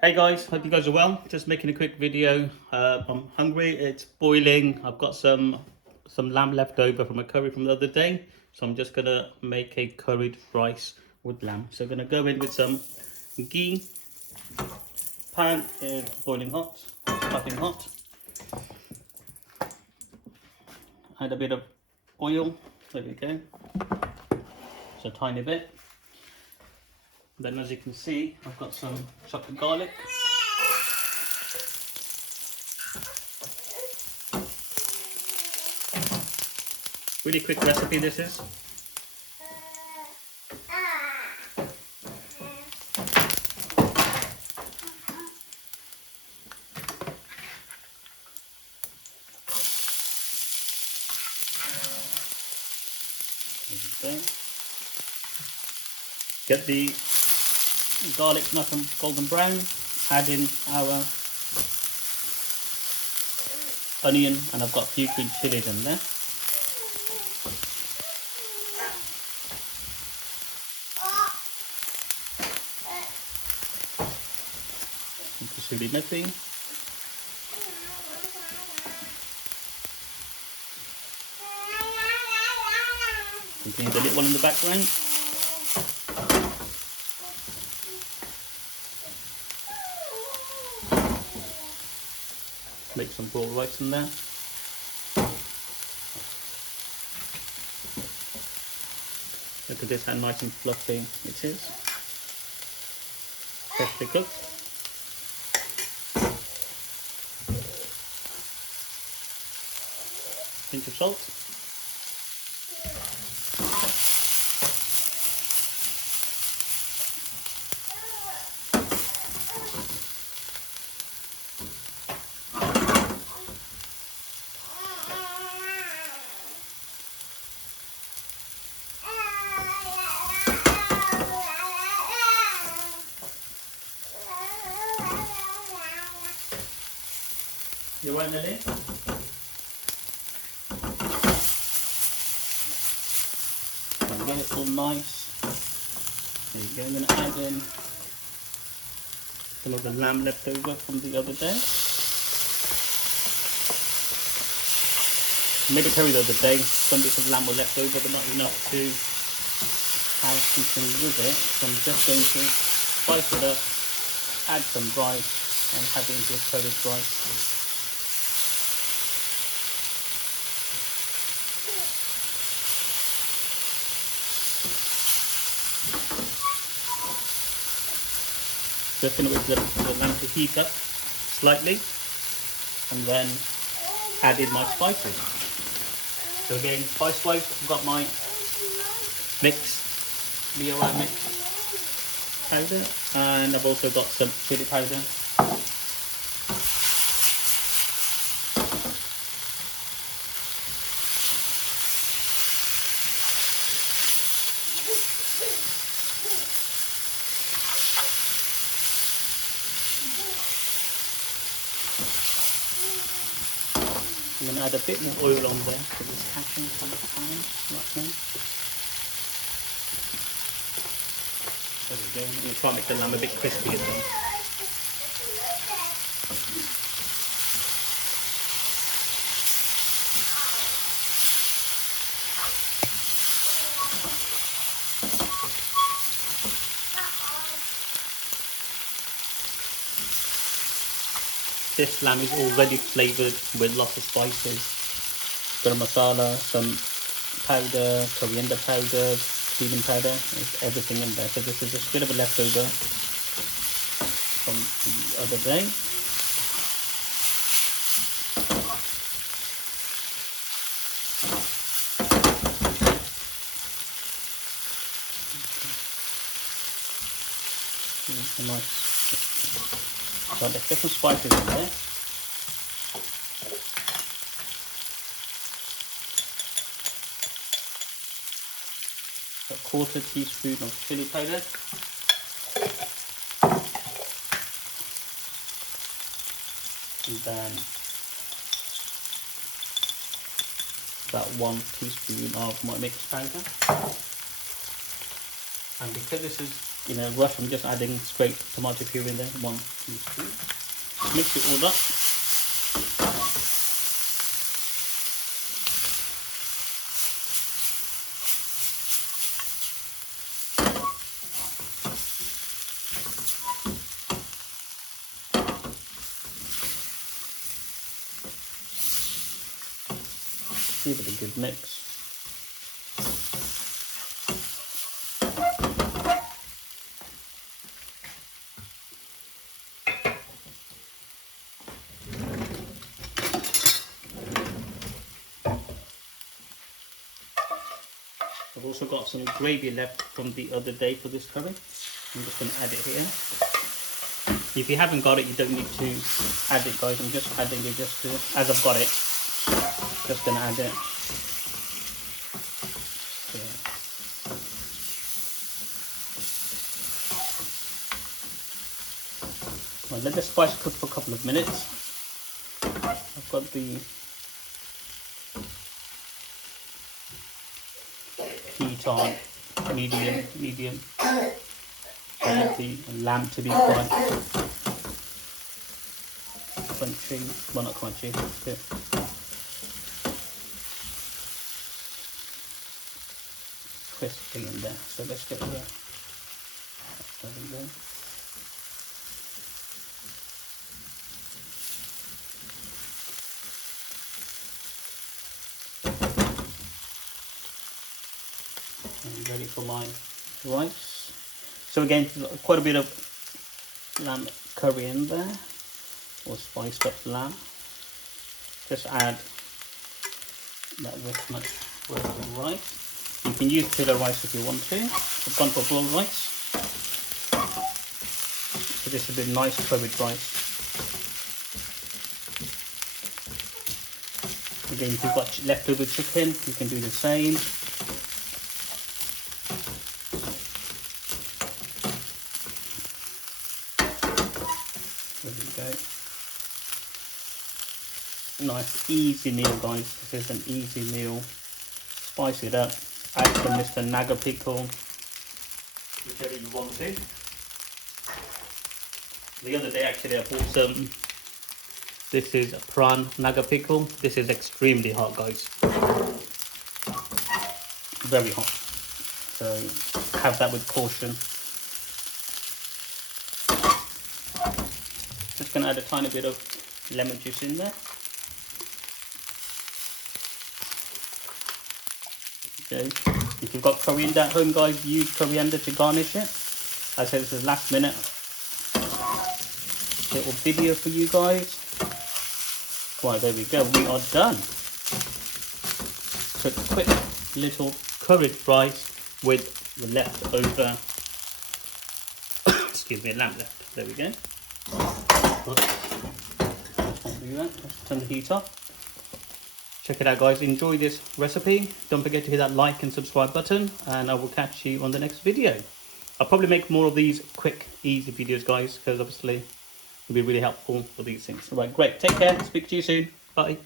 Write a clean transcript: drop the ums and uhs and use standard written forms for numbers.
Hey guys, hope you guys are well. Just making a quick video. I'm hungry. It's boiling. I've got some lamb left over from a curry from the other day, so I'm just gonna make a curried rice with lamb. So I'm gonna go in with some ghee. Pan is boiling hot, piping hot. Add a bit of oil. There we go. Just a tiny bit. Then, as you can see, I've got some chopped garlic. Really quick recipe this is. There we go. Get the garlic nice and golden brown. Add in our onion, and I've got a few green chillies in there. Chili methi. Continue the little one in the background. Make some boiled rice in there. Look at this, how nice and fluffy it is. Freshly cooked. Pinch of salt. You want it in? And get it all nice. There you go. I'm going to add in some of the lamb left over from the other day. I made a curry the other day. Some bits of lamb were left over, but not enough to have something with it. So I'm just going to spice it up, add some rice, and have it into a curried rice. Just going to wait for the lamb to heat up slightly, and then add in my spices. So again, spice-wise, I've got my mixed BOI mix powder, and I've also got some chili powder. I'm going to add a bit more oil on there because it's catching from the pan right now. There we go. I'm going to try and make the lamb a bit crispy as well. This lamb is already flavoured with lots of spices. Garam masala, some powder, coriander powder, cumin powder, there's everything in there. So this is just a bit of a leftover from the other day. Nice. So there's different spices in there. A quarter teaspoon of chili powder. And then about 1 teaspoon of my mixed powder. And because this is in a rush, I'm just adding straight tomato puree in there. 1 teaspoon. Mix it all up. Give it a good mix. I've also got some gravy left from the other day for this curry. I'm just going to add it here. If you haven't got it, you don't need to add it, guys. I'm just adding it just to, as I've got it. Just going to add it. Well, let the spice cook for a couple of minutes. I've got the heat on medium. I want the lamb to be quite crunchy. Well, not crunchy, but crispy in there. So let's get there. I'm ready for my rice. So again, quite a bit of lamb curry in there, or spiced up lamb. Just add that this much worth of rice. You can use pillar rice if you want to. I've gone for boiled rice. So this is a nice curried rice. Again, if you've got leftover chicken, you can do the same. There we go. Nice, easy meal, guys. This is an easy meal. Spice it up. Add some Mr. Naga pickle, whichever you want to. The other day, actually, I bought some. This is a prawn Naga pickle. This is extremely hot, guys. Very hot. So have that with caution. Just going to add a tiny bit of lemon juice in there. Okay. If you've got coriander at home, guys, use coriander to garnish it. As I said, this is last minute little video for you guys. Right, there we go. We are done. So quick little curried rice with the leftover, excuse me, lamb left. There we go. Do that. Let's turn the heat off. Check it out, guys. Enjoy this recipe. Don't forget to hit that like and subscribe button, and I will catch you on the next video. I'll probably make more of these quick, easy videos, guys, because obviously it'll be really helpful for these things. All right, great. Take care. Speak to you soon. Bye.